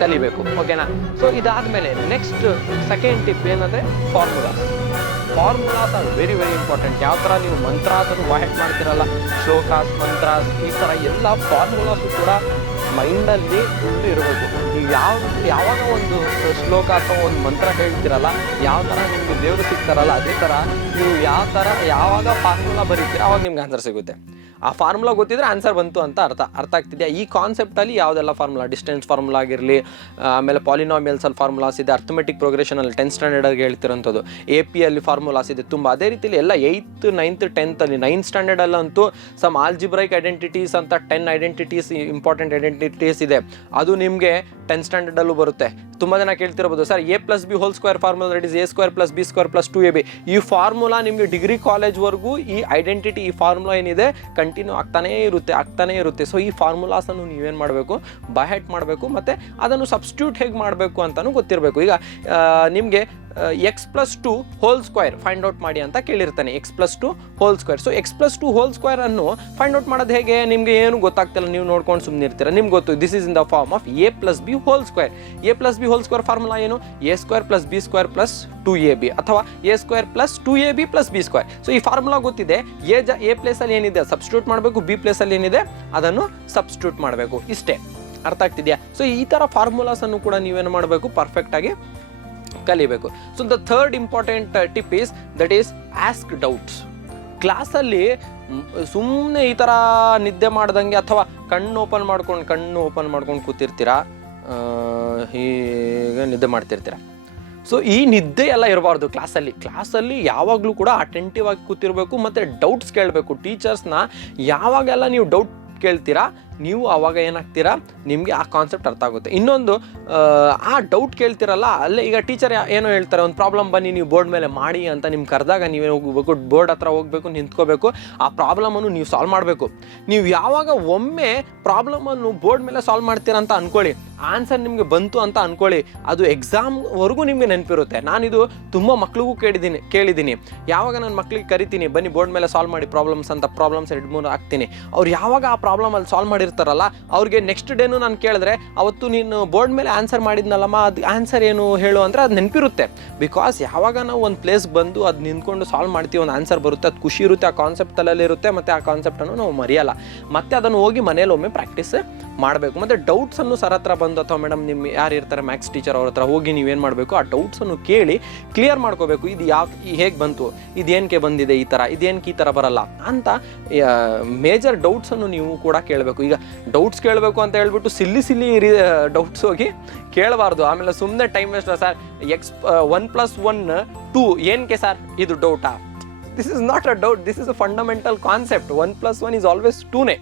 ಕಲಿಬೇಕು. ಓಕೆನಾ? ಸೊ ಇದಾದ್ಮೇಲೆ ನೆಕ್ಸ್ಟ್ ಸೆಕೆಂಡ್ ಟಿಪ್ ಏನಂದ್ರೆ ಫಾರ್ಮುಲಾಸ್ ಆರ್ ವೆರಿ ಇಂಪಾರ್ಟೆಂಟ್. ಯಾವ ಥರ ನೀವು ಮಂತ್ರಾಸ್ ಅದು ವಾಯ್ಟ್ ಮಾಡ್ತಿರಲ್ಲ, ಶ್ಲೋಕಾಸ್, ಮಂತ್ರಾಸ್, ಈ ಥರ ಎಲ್ಲ ಫಾರ್ಮುಲಾಸು ಕೂಡ ಮೈಂಡಲ್ಲಿ ಫುಲ್ ಇರಬೇಕು. ನೀವು ಯಾವಾಗ ಒಂದು ಶ್ಲೋಕ ಅಥವಾ ಒಂದು ಮಂತ್ರ ಹೇಳ್ತಿರಲ್ಲ, ಯಾವ ಥರ ನಿಮಗೆ ದೇವರು ಸಿಗ್ತಾರಲ್ಲ, ಅದೇ ಥರ ನೀವು ಯಾವಾಗ ಫಾರ್ಮುಲಾ ಬರೀತೀರ ಅವಾಗ ನಿಮ್ಗೆ ಆನ್ಸರ್ ಸಿಗುತ್ತೆ. ಆ ಫಾರ್ಮುಲಾ ಗೊತ್ತಿದ್ರೆ ಆನ್ಸರ್ ಬಂತು ಅಂತ ಅರ್ಥ ಆಗ್ತಿದೆಯಾ? ಈ ಕಾನ್ಸೆಪ್ಟಲ್ಲಿ ಯಾವುದೆಲ್ಲ ಫಾರ್ಮುಲಾ, ಡಿಸ್ಟೆನ್ಸ್ ಫಾರ್ಮುಲಾ ಆಗಿರಲಿ, ಆಮೇಲೆ ಪಾಲಿನಾಮಿಯಲ್ಸಲ್ಲಿ ಫಾರ್ಮುಲಾಸ್ ಇದೆ, ಅರ್ಥಮೆಟಿಕ್ ಪ್ರೋಗ್ರೆಷನಲ್ಲಿ 10th ಸ್ಟ್ಯಾಂಡರ್ಡ್ಗೆ ಹೇಳ್ತಿರೋಂಥದ್ದು, AP ಅಲ್ಲಿ ಫಾರ್ಮುಲಾಸ್ ಇದೆ ತುಂಬ. ಅದೇ ರೀತಿಯಲ್ಲಿ ಎಲ್ಲ 8th, 9th, 10th ಅಲ್ಲಿ 9th ಸ್ಟ್ಯಾಂಡರ್ಡಲ್ಲಂತೂ ಸಮ್ ಆಲ್ಜಿಬ್ರೈಕ್ ಐಡೆಂಟಿಟೀಸ್ ಅಂತ 10 ಐಡೆಂಟಿಟೀಸ್, ಇಂಪಾರ್ಟೆಂಟ್ ಐಡೆಂಟಿಟೀಸ್ ಇದೆ. ಅದು ನಿಮಗೆ 10th ಸ್ಟ್ಯಾಂಡರ್ಡಲ್ಲೂ ಬರುತ್ತೆ. ತುಂಬ ಜನ ಕೇಳ್ತಿರ್ಬೋದು, sir A+B² formula that is A² + B² + 2AB. ಈ ಫಾರ್ಮುಲಾ ನಿಮಗೆ ಡಿಗ್ರಿ ಕಾಲೇಜ್ವರೆಗೂ ಈ ಐಡೆಂಟಿಟಿ, ಈ ಫಾರ್ಮುಲಾ ಏನಿದೆ ಕಂಟಿನ್ಯೂ ಆಗ್ತಾನೇ ಇರುತ್ತೆ. ಸೊ ಈ ಫಾರ್ಮುಲಾಸನ್ನು ನೀವೇನು ಮಾಡಬೇಕು? ಬೈ ಹ್ಯಾಟ್ ಮಾಡಬೇಕು, ಮತ್ತು ಅದನ್ನು ಸಬ್ಸ್ಟಿಟ್ಯೂಟ್ ಹೇಗೆ ಮಾಡಬೇಕು ಅಂತಲೂ ಗೊತ್ತಿರಬೇಕು. ಈಗ ನಿಮಗೆ x+2² ಫೈಂಡ್ ಔಟ್ ಮಾಡಿ ಅಂತ ಕೇಳಿರ್ತಾನೆ, x+2². ಸೊ x+2² ಅನ್ನು ಫೈಂಡ್ ಔಟ್ ಮಾಡೋದು ಹೇಗೆ? ನಿಮಗೆ ಏನು ಗೊತ್ತಾಗ್ತಿಲ್ಲ, ನೀವು ನೋಡ್ಕೊಂಡು ಸುಮ್ಮನೆ ಇರ್ತೀರ. ನಿಮ್ಗೆ ಗೊತ್ತು, this is in the form of A+B². A+B² formula ಏನು? A² + B² + 2AB ಅಥವಾ A² + 2AB + B². ಸೊ ಈ ಫಾರ್ಮುಲಾ ಗೊತ್ತಿದೆ. A ಪ್ಲೇಸಲ್ಲಿ ಏನಿದೆ ಸಬ್ಸ್ಟಿಟ್ಯೂಟ್ ಮಾಡಬೇಕು, B ಪ್ಲೇಸಲ್ಲಿ ಏನಿದೆ ಅದನ್ನು ಸಬ್ಸ್ಟಿಟ್ಯೂಟ್ ಮಾಡಬೇಕು. ಇಷ್ಟೇ. ಅರ್ಥ ಆಗ್ತಿದೆಯಾ? ಸೊ ಈ ಥರ ಫಾರ್ಮುಲಾಸನ್ನು ಕೂಡ ನೀವೇನು ಮಾಡಬೇಕು? ಪರ್ಫೆಕ್ಟಾಗಿ ಕಲಿಬೇಕು. So the third important tip is that is ask doubts. ಕ್ಲಾಸಲ್ಲಿ ಸುಮ್ಮನೆ ಈ ಥರ ನಿದ್ದೆ ಮಾಡ್ದಂಗೆ ಅಥವಾ ಕಣ್ಣು ಓಪನ್ ಮಾಡ್ಕೊಂಡು ಕೂತಿರ್ತೀರಾ, ಹೀಗೆ ನಿದ್ದೆ ಮಾಡ್ತಿರ್ತೀರ. ಸೊ ಈ ನಿದ್ದೆ ಎಲ್ಲ ಇರಬಾರ್ದು ಕ್ಲಾಸಲ್ಲಿ ಯಾವಾಗಲೂ ಕೂಡ ಅಟೆಂಟಿವ್ ಆಗಿ ಕೂತಿರ್ಬೇಕು ಮತ್ತು ಡೌಟ್ಸ್ ಕೇಳಬೇಕು. ಟೀಚರ್ಸ್ನ ಯಾವಾಗೆಲ್ಲ ನೀವು ಡೌಟ್ ಕೇಳ್ತೀರಾ, ನೀವು ಆವಾಗ ಏನಾಗ್ತೀರಾ, ನಿಮಗೆ ಆ ಕಾನ್ಸೆಪ್ಟ್ ಅರ್ಥ ಆಗುತ್ತೆ. ಇನ್ನೊಂದು, ಆ ಡೌಟ್ ಕೇಳ್ತಿರಲ್ಲ, ಅಲ್ಲೇ ಈಗ ಟೀಚರ್ ಏನೋ ಹೇಳ್ತಾರೆ, ಒಂದು ಪ್ರಾಬ್ಲಮ್ ಬನ್ನಿ ನೀವು ಬೋರ್ಡ್ ಮೇಲೆ ಮಾಡಿ ಅಂತ ನಿಮ್ಗೆ ಕರೆದಾಗ ನೀವೇ ಹೋಗಬೇಕು, ಬೋರ್ಡ್ ಹತ್ರ ಹೋಗಬೇಕು, ನಿಂತ್ಕೋಬೇಕು, ಆ ಪ್ರಾಬ್ಲಮನ್ನು ನೀವು ಸಾಲ್ವ್ ಮಾಡಬೇಕು. ನೀವು ಯಾವಾಗ ಒಮ್ಮೆ ಪ್ರಾಬ್ಲಮನ್ನು ಬೋರ್ಡ್ ಮೇಲೆ ಸಾಲ್ವ್ ಮಾಡ್ತೀರಾ ಅಂತ ಅಂದ್ಕೊಳ್ಳಿ, ಆನ್ಸರ್ ನಿಮಗೆ ಬಂತು ಅಂತ ಅಂದ್ಕೊಳ್ಳಿ, ಅದು ಎಕ್ಸಾಮ್ವರೆಗೂ ನಿಮಗೆ ನೆನಪಿರುತ್ತೆ. ನಾನಿದು ತುಂಬ ಮಕ್ಳಿಗೂ ಕೇಳಿದ್ದೀನಿ. ಯಾವಾಗ ನನ್ನ ಮಕ್ಳಿಗೆ ಕರಿತೀನಿ, ಬನ್ನಿ ಬೋರ್ಡ್ ಮೇಲೆ ಸಾಲ್ವ್ ಮಾಡಿ ಪ್ರಾಬ್ಲಮ್ಸ್ ಅಂತ, ಪ್ರಾಬ್ಲಮ್ಸ್ 2-3 ಹಾಕ್ತೀನಿ. ಅವ್ರು ಯಾವಾಗ ಆ ಪ್ರಾಬ್ಲಮಲ್ಲಿ ಸಾಲ್ವ್ ಮಾಡಿರ್ತಾರಲ್ಲ, ಅವ್ರಿಗೆ ನೆಕ್ಸ್ಟ್ ಡೇನು ನಾನು ಕೇಳಿದ್ರೆ, ಅವತ್ತು ನೀನು ಬೋರ್ಡ್ ಮೇಲೆ ಆನ್ಸರ್ ಮಾಡಿದ್ನಲ್ಲಮ್ಮ, ಅದು ಆನ್ಸರ್ ಏನು ಹೇಳು ಅಂದರೆ ಅದು ನೆನಪಿರುತ್ತೆ. ಬಿಕಾಸ್ ಯಾವಾಗ ನಾವು ಒಂದು ಪ್ಲೇಸ್ ಬಂದು ಅದು ನಿಂತ್ಕೊಂಡು ಸಾಲ್ವ್ ಮಾಡ್ತೀವಿ, ಒಂದು ಆನ್ಸರ್ ಬರುತ್ತೆ, ಅದು ಖುಷಿ ಇರುತ್ತೆ, ಆ ಕಾನ್ಸೆಪ್ಟ್ ತಲೆಯಲ್ಲಿರುತ್ತೆ, ಮತ್ತು ಆ ಕಾನ್ಸೆಪ್ಟನ್ನು ನಾವು ಮರೆಯಲ್ಲ. ಮತ್ತು ಅದನ್ನು ಹೋಗಿ ಮನೇಲಿ ಒಮ್ಮೆ ಪ್ರಾಕ್ಟೀಸ್ ಮಾಡಬೇಕು. ಮತ್ತು ಡೌಟ್ಸನ್ನು ಸರ್ ಹತ್ರ ಬಂದು, ಅಥವಾ ಮೇಡಮ್ ನಿಮ್ಮ ಯಾರು ಇರ್ತಾರೆ ಮ್ಯಾಥ್ಸ್ ಟೀಚರ್, ಅವ್ರ ಹತ್ರ ಹೋಗಿ ನೀವೇನು ಮಾಡಬೇಕು, ಆ ಡೌಟ್ಸನ್ನು ಕೇಳಿ ಕ್ಲಿಯರ್ ಮಾಡ್ಕೋಬೇಕು. ಇದು ಹೇಗೆ ಬಂತು, ಇದೇನಕ್ಕೆ ಬಂದಿದೆ, ಈ ಥರ ಇದೇನಕ್ಕೆ ಈ ಥರ ಬರಲ್ಲ ಅಂತ ಮೇಜರ್ ಡೌಟ್ಸನ್ನು ನೀವು ಕೂಡ ಕೇಳಬೇಕು. ಈಗ ಡೌಟ್ಸ್ ಕೇಳಬೇಕು ಅಂತ ಹೇಳ್ಬಿಟ್ಟು ಸಿಲ್ಲಿ ಡೌಟ್ಸ್ ಹೋಗಿ ಕೇಳಬಾರ್ದು. ಆಮೇಲೆ ಸುಮ್ಮನೆ ಟೈಮ್ ವೇಸ್ಟ್. ಸರ್ 1+1 2 ಏನಕ್ಕೆ ಸರ್ ಇದು ಡೌಟಾ? This is not a doubt, this is a fundamental concept. 1+1 is always 2ನೇ.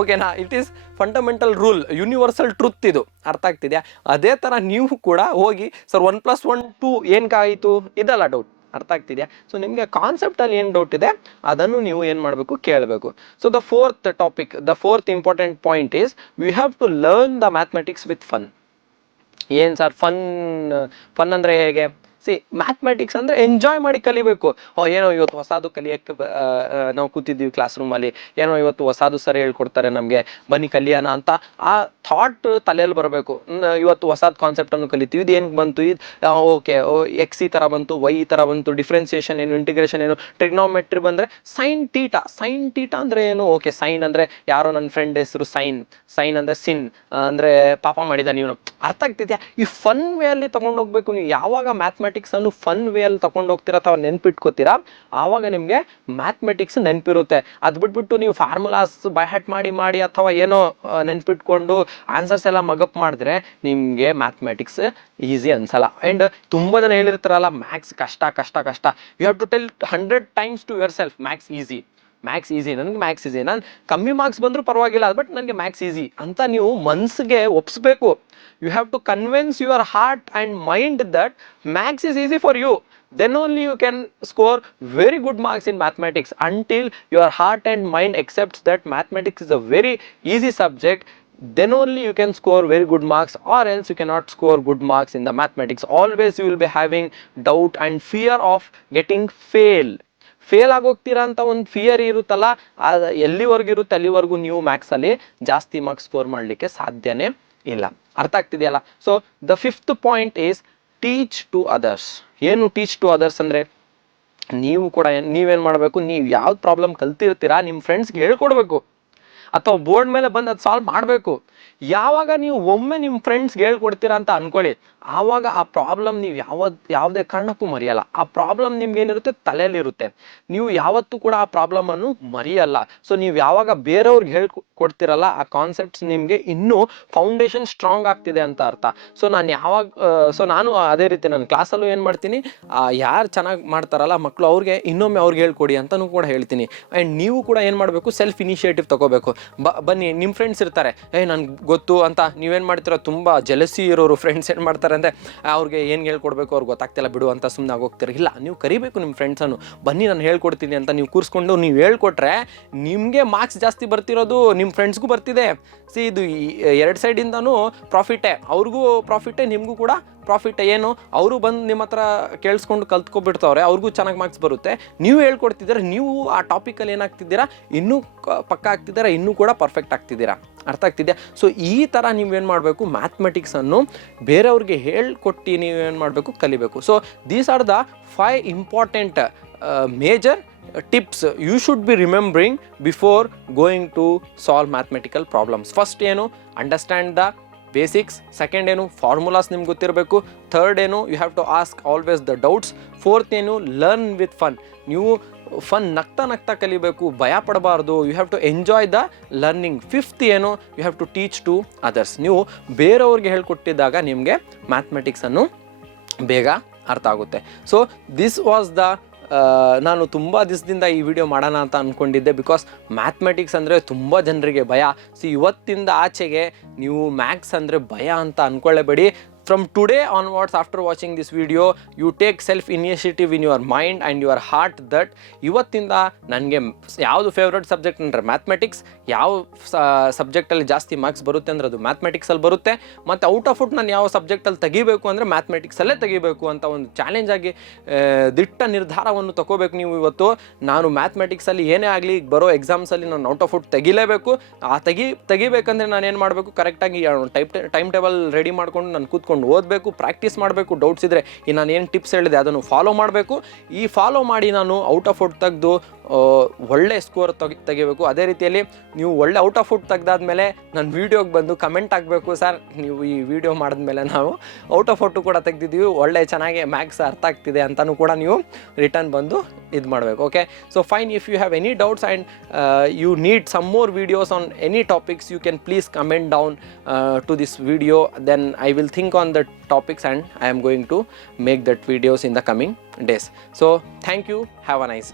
ಓಕೆನಾ? It is fundamental rule, universal truth. ಇದು ಅರ್ಥ ಆಗ್ತಿದೆಯಾ? ಅದೇ ಥರ ನೀವು ಕೂಡ ಹೋಗಿ ಸರ್ 1+1 2 ಏನಕ್ಕಾಯಿತು, ಇದಲ್ಲ ಡೌಟ್. ಅರ್ಥ ಆಗ್ತಿದೆಯಾ? ಸೊ ನಿಮಗೆ ಕಾನ್ಸೆಪ್ಟಲ್ಲಿ ಏನು ಡೌಟ್ ಇದೆ ಅದನ್ನು ನೀವು ಏನು ಮಾಡಬೇಕು, ಕೇಳಬೇಕು. So the fourth important point is we have to learn the mathematics with fun. ಏನು ಸರ್ ಫನ್ ಅಂದರೆ ಹೇಗೆ? ಸಿ ಮ್ಯಾಥಮೆಟಿಕ್ಸ್ ಅಂದರೆ ಎಂಜಾಯ್ ಮಾಡಿ ಕಲಿಬೇಕು. ಏನೋ ಇವತ್ತು ಹೊಸದು ಕಲಿಯೋಕ್ಕೆ ನಾವು ಕೂತಿದ್ದೀವಿ ಕ್ಲಾಸ್ ರೂಮಲ್ಲಿ, ಏನೋ ಇವತ್ತು ಹೊಸದು ಸರ್ ಹೇಳ್ಕೊಡ್ತಾರೆ ನಮಗೆ, ಬನ್ನಿ ಕಲಿಯೋಣ ಅಂತ ಆ ಥಾಟ್ ತಲೆಯಲ್ಲಿ ಬರಬೇಕು. ಇವತ್ತು ಹೊಸದು ಕಾನ್ಸೆಪ್ಟನ್ನು ಕಲಿತೀವಿ, ಇದು ಏನು ಬಂತು, ಇದು ಓಕೆ ಎಕ್ಸ್ ಈ ಥರ ಬಂತು, ವೈ ಈ ಥರ ಬಂತು, ಡಿಫ್ರೆನ್ಸಿಯೇಷನ್ ಏನು, ಇಂಟಿಗ್ರೇಷನ್ ಏನು, ಟ್ರಿಗ್ನೋಮೆಟ್ರಿ ಬಂದರೆ ಸೈನ್ ಟೀಟಾ ಅಂದರೆ ಏನು, ಓಕೆ ಸೈನ್ ಅಂದರೆ ಯಾರೋ ನನ್ನ ಫ್ರೆಂಡ್ ಹೆಸರು ಸೈನ್ ಅಂದರೆ ಸಿನ್ ಅಂದರೆ ಪಾಪ ಮಾಡಿದ ನೀವು, ಅರ್ಥ ಆಗ್ತಿದ್ಯಾ? ಈ ಫನ್ ವೇ ಅಲ್ಲಿ ತಗೊಂಡೋಗ್ಬೇಕು. ನೀವು ಯಾವಾಗ ಮ್ಯಾಥಮೆಟಿಕ್ಸ್ ಅನ್ನು ಫನ್ ವೇ ಅಲ್ಲಿ ತಗೊಂಡು ಹೋಗ್ತೀರಾ ಅಥವಾ ನೆನ್ಪಿಟ್ಕೋತೀರಾ, ಆವಾಗ ನಿಮಗೆ ಮ್ಯಾಥಮೆಟಿಕ್ಸ್ ನೆನಪಿರುತ್ತೆ. ಅದು ಬಿಟ್ಬಿಟ್ಟು ನೀವು ಫಾರ್ಮುಲಾಸ್ ಬೈ ಹ್ಯಾಟ್ ಮಾಡಿ ಅಥವಾ ಏನೋ ನೆನ್ಪಿಟ್ಕೊಂಡು ಆನ್ಸರ್ಸ್ ಎಲ್ಲ ಮಗಪ್ ಮಾಡಿದ್ರೆ ನಿಮಗೆ ಮ್ಯಾಥಮೆಟಿಕ್ಸ್ ಈಸಿ ಅನ್ಸಲ್ಲ. ಆ್ಯಂಡ್ ತುಂಬ ಜನ ಹೇಳಿರ್ತಾರಲ್ಲ ಮ್ಯಾಥ್ಸ್ ಕಷ್ಟ, you have to tell 100 times to yourself maths easy, ನನಗೆ ಮ್ಯಾಥ್ಸ್ ಈಸಿ, ನಾನು ಕಮ್ಮಿ ಮಾರ್ಕ್ಸ್ ಬಂದರೂ ಪರವಾಗಿಲ್ಲ, ಬಟ್ ನನಗೆ ಮ್ಯಾಥ್ಸ್ ಈಸಿ ಅಂತ ನೀವು ಮನಸ್ಸಿಗೆ ಒಪ್ಪಿಸ್ಬೇಕು. You have to convince your heart and mind that maths is easy for you. Then only you can score very good marks in mathematics. Until your heart and mind accepts that mathematics is a very easy subject, then only you can score very good marks, or else you cannot score good marks in the mathematics. Always you will be having doubt and fear of getting fail ಆಗೋಗ್ತೀರಾ ಅಂತ ಒಂದು fear ಇರುತ್ತಲ್ಲ, ಎಲ್ಲಿವರೆಗೂ ಇರುತ್ತೆ ಅಲ್ಲಿವರೆಗೂ ನೀವು ಮ್ಯಾಥ್ಸಲ್ಲಿ ಜಾಸ್ತಿ marks score ಮಾಡಲಿಕ್ಕೆ ಸಾಧ್ಯನೇ ಇಲ್ಲ. ಅರ್ಥ ಆಗ್ತಿದೆಯಲ್ಲ? So the 5th point is teach to others. ಏನು ಟೀಚ್ ಟು ಅದರ್ಸ್ ಅಂದರೆ, ನೀವು ಕೂಡ ನೀವೇನು ಮಾಡಬೇಕು, ನೀವು ಯಾವ್ದು ಪ್ರಾಬ್ಲಮ್ ಕಲ್ತಿರ್ತೀರಾ ನಿಮ್ಮ ಫ್ರೆಂಡ್ಸ್ಗೆ ಹೇಳ್ಕೊಡ್ಬೇಕು, ಅಥವಾ ಬೋರ್ಡ್ ಮೇಲೆ ಬಂದು ಅದು ಸಾಲ್ವ್ ಮಾಡಬೇಕು. ಯಾವಾಗ ನೀವು ಒಮ್ಮೆ ನಿಮ್ಮ ಫ್ರೆಂಡ್ಸ್ಗೆ ಹೇಳ್ಕೊಡ್ತೀರಾ ಅಂತ ಅನ್ಕೊಳ್ಳಿ, ಆವಾಗ ಆ ಪ್ರಾಬ್ಲಮ್ ನೀವು ಯಾವುದೇ ಕಾರಣಕ್ಕೂ ಮರೆಯಲ್ಲ. ಆ ಪ್ರಾಬ್ಲಮ್ ನಿಮ್ಗೇನಿರುತ್ತೆ ತಲೆಯಲ್ಲಿರುತ್ತೆ, ನೀವು ಯಾವತ್ತೂ ಕೂಡ ಆ ಪ್ರಾಬ್ಲಮನ್ನು ಮರೆಯಲ್ಲ. ಸೊ ನೀವು ಯಾವಾಗ ಬೇರೆಯವ್ರಿಗೆ ಹೇಳ್ಕೊಡ್ತಿರಲ್ಲ, ಆ ಕಾನ್ಸೆಪ್ಟ್ಸ್ ನಿಮಗೆ ಇನ್ನೂ ಫೌಂಡೇಶನ್ ಸ್ಟ್ರಾಂಗ್ ಆಗ್ತಿದೆ ಅಂತ ಅರ್ಥ. ಸೊ ನಾನು ಅದೇ ರೀತಿ ನನ್ನ ಕ್ಲಾಸಲ್ಲೂ ಏನು ಮಾಡ್ತೀನಿ, ಯಾರು ಚೆನ್ನಾಗಿ ಮಾಡ್ತಾರಲ್ಲ ಮಕ್ಕಳು, ಇನ್ನೊಮ್ಮೆ ಅವ್ರಿಗೆ ಹೇಳ್ಕೊಡಿ ಅಂತಲೂ ಕೂಡ ಹೇಳ್ತೀನಿ. ಆ್ಯಂಡ್ ನೀವು ಕೂಡ ಏನು ಮಾಡಬೇಕು, ಸೆಲ್ಫ್ ಇನಿಷಿಯೇಟಿವ್ ತಗೋಬೇಕು. ಬನ್ನಿ, ನಿಮ್ಮ ಫ್ರೆಂಡ್ಸ್ ಇರ್ತಾರೆ, ನನ್ಗೆ ಗೊತ್ತು ಅಂತ ನೀವೇನು ಮಾಡ್ತೀರ, ತುಂಬ ಜಲಸಿ ಇರೋರು ಫ್ರೆಂಡ್ಸ್ ಏನು ಮಾಡ್ತಾರೆ ಅಂದರೆ, ಅವ್ರಿಗೆ ಏನು ಹೇಳ್ಕೊಡ್ಬೇಕು ಅವ್ರಿಗೆ ಗೊತ್ತಾಗ್ತಿಲ್ಲ ಬಿಡು ಅಂತ ಸುಮ್ಮನೆ ಆಗೋಗ್ತೀರ. ಇಲ್ಲ, ನೀವು ಕರಿಬೇಕು ನಿಮ್ಮ ಫ್ರೆಂಡ್ಸನ್ನು, ಬನ್ನಿ ನಾನು ಹೇಳ್ಕೊಡ್ತೀನಿ ಅಂತ ನೀವು ಕೂರಿಸ್ಕೊಂಡು ನೀವು ಹೇಳ್ಕೊಟ್ರೆ ನಿಮಗೆ ಮಾರ್ಕ್ಸ್ ಜಾಸ್ತಿ ಬರ್ತಿರೋದು ನಿಮ್ಮ ಫ್ರೆಂಡ್ಸ್ಗೂ ಬರ್ತಿದೆ. ಇದು 2 ಸೈಡಿಂದನೂ ಪ್ರಾಫಿಟೇ, ಅವ್ರಿಗೂ ಪ್ರಾಫಿಟೇ, ನಿಮಗೂ ಕೂಡ ಪ್ರಾಫಿಟ್. ಏನು, ಅವರು ಬಂದು ನಿಮ್ಮ ಹತ್ರ ಕೇಳಿಸ್ಕೊಂಡು ಕಲ್ತ್ಕೊಬಿಡ್ತಾವ್ರೆ, ಅವ್ರಿಗೂ ಚೆನ್ನಾಗಿ ಮಾರ್ಕ್ಸ್ ಬರುತ್ತೆ. ನೀವು ಹೇಳ್ಕೊಡ್ತಿದ್ದೀರ, ನೀವು ಆ ಟಾಪಿಕಲ್ಲಿ ಏನಾಗ್ತಿದ್ದೀರಾ, ಇನ್ನೂ ಪಕ್ಕ ಆಗ್ತಿದ್ದೀರಾ, ಇನ್ನೂ ಕೂಡ ಪರ್ಫೆಕ್ಟ್ ಆಗ್ತಿದ್ದೀರಾ. ಅರ್ಥ ಆಗ್ತಿದೆಯಾ? ಸೊ ಈ ಥರ ನೀವೇನು ಮಾಡಬೇಕು, ಮ್ಯಾಥಮೆಟಿಕ್ಸನ್ನು ಬೇರೆಯವ್ರಿಗೆ ಹೇಳ್ಕೊಟ್ಟು ನೀವೇನು ಮಾಡಬೇಕು, ಕಲಿಬೇಕು. So these are the 5 important major tips you should be remembering before going to solve mathematical problems. First ಏನು, ಅಂಡರ್ಸ್ಟ್ಯಾಂಡ್ ದ ಬೇಸಿಕ್ಸ್. ಸೆಕೆಂಡ್ ಏನು, ಫಾರ್ಮುಲಾಸ್ ನಿಮ್ಗೆ ಗೊತ್ತಿರಬೇಕು. ಥರ್ಡ್ ಏನು, you have to ask always the doubts. Fourth ಏನು, learn with fun. ನೀವು fun ನಗ್ತಾ ಕಲಿಬೇಕು, ಭಯ ಪಡಬಾರ್ದು. You have to enjoy the learning. Fifth ಏನು, you have to teach to others. ನೀವು ಬೇರೆಯವ್ರಿಗೆ ಹೇಳ್ಕೊಟ್ಟಿದ್ದಾಗ ನಿಮಗೆ ಮ್ಯಾಥಮೆಟಿಕ್ಸನ್ನು ಬೇಗ ಅರ್ಥ ಆಗುತ್ತೆ. ಸೊ ದಿಸ್ ವಾಸ್ ದ ನಾನು ತುಂಬ ದಿವಸದಿಂದ ಈ ವಿಡಿಯೋ ಮಾಡೋಣ ಅಂತ ಅಂದ್ಕೊಂಡಿದ್ದೆ, ಬಿಕಾಸ್ ಮ್ಯಾಥಮೆಟಿಕ್ಸ್ ಅಂದರೆ ತುಂಬ ಜನರಿಗೆ ಭಯ. ಇವತ್ತಿಂದ ಆಚೆಗೆ ನೀವು ಮ್ಯಾಥ್ಸ್ ಅಂದರೆ ಭಯ ಅಂತ ಅಂದ್ಕೊಳ್ಳೇಬೇಡಿ. From today onwards, after watching this video, you take self-initiative in your mind and your heart that ಇವತ್ತಿಂದ ನನಗೆ ಯಾವುದು ಫೇವ್ರೆಟ್ ಸಬ್ಜೆಕ್ಟ್ ಅಂದರೆ ಮ್ಯಾಥಮೆಟಿಕ್ಸ್, ಯಾವ ಸಬ್ಜೆಕ್ಟಲ್ಲಿ ಜಾಸ್ತಿ ಮಾರ್ಕ್ಸ್ ಬರುತ್ತೆ ಅಂದರೆ ಅದು ಮ್ಯಾಥಮೆಟಿಕ್ಸಲ್ಲಿ ಬರುತ್ತೆ, ಮತ್ತು ಔಟ್ ಆಫ್ ಔಟ್ ನಾನು ಯಾವ ಸಬ್ಜೆಕ್ಟಲ್ಲಿ ತೆಗಿಬೇಕು ಅಂದರೆ ಮ್ಯಾಥಮೆಟಿಕ್ಸಲ್ಲೇ ತೆಗಿಬೇಕು ಅಂತ ಒಂದು ಚಾಲೆಂಜ್ ಆಗಿ ದಿಟ್ಟ ನಿರ್ಧಾರವನ್ನು ತಗೋಬೇಕು ನೀವು ಇವತ್ತು. ನಾನು ಮ್ಯಾಥಮೆಟಿಕ್ಸಲ್ಲಿ ಏನೇ ಆಗಲಿ ಬರೋ ಎಕ್ಸಾಮ್ಸಲ್ಲಿ ನಾನು ಔಟ್ ಆಫ್ ಔಟ್ ತೆಗಿಲೇಬೇಕು. ತೆಗಿಬೇಕಂದ್ರೆ ನಾನು ಏನು ಮಾಡಬೇಕು, ಕರೆಕ್ಟಾಗಿ ಟೈಮ್ ಟೇಬಲ್ ರೆಡಿ ಮಾಡ್ಕೊಂಡು ನಾನು ಕೂತ್ಕೊಂಡು ಓದಬೇಕು, ಪ್ರಾಕ್ಟೀಸ್ ಮಾಡಬೇಕು. ಡೌಟ್ಸ್ ಇದ್ದರೆ ನಾನು ಏನು ಟಿಪ್ಸ್ ಹೇಳಿದೆ ಅದನ್ನು ಫಾಲೋ ಮಾಡಬೇಕು. ಈ ಫಾಲೋ ಮಾಡಿ ನಾನು ಔಟ್ ಆಫ್ ಔಟ್ ತೆಗೆದು ಒಳ್ಳೆ ಸ್ಕೋರ್ ತೆಗಿಬೇಕು. ಅದೇ ರೀತಿಯಲ್ಲಿ ನೀವು ಒಳ್ಳೆ ಔಟ್ ಆಫ್ ಔಟ್ ತೆಗೆದಾದ್ಮೇಲೆ ನನ್ನ ವೀಡಿಯೋಗೆ ಬಂದು ಕಮೆಂಟ್ ಆಗಬೇಕು, ಸರ್ ನೀವು ಈ ವಿಡಿಯೋ ಮಾಡಿದ್ಮೇಲೆ ನಾವು ಔಟ್ ಆಫ್ ಔಟು ಕೂಡ ತೆಗೆದಿದ್ದೀವಿ, ಒಳ್ಳೆ ಚೆನ್ನಾಗಿ ಮ್ಯಾಥ್ಸ್ ಅರ್ಥ ಆಗ್ತಿದೆ ಅಂತಲೂ ಕೂಡ ನೀವು ರಿಟರ್ನ್ ಬಂದು ಇದು ಮಾಡಬೇಕು. Okay, so fine. If you have any doubts and you need some more videos on any topics, you can please comment down to this video. Then I will think on the topics and I am going to make that videos in the coming days. So thank you, have a nice day.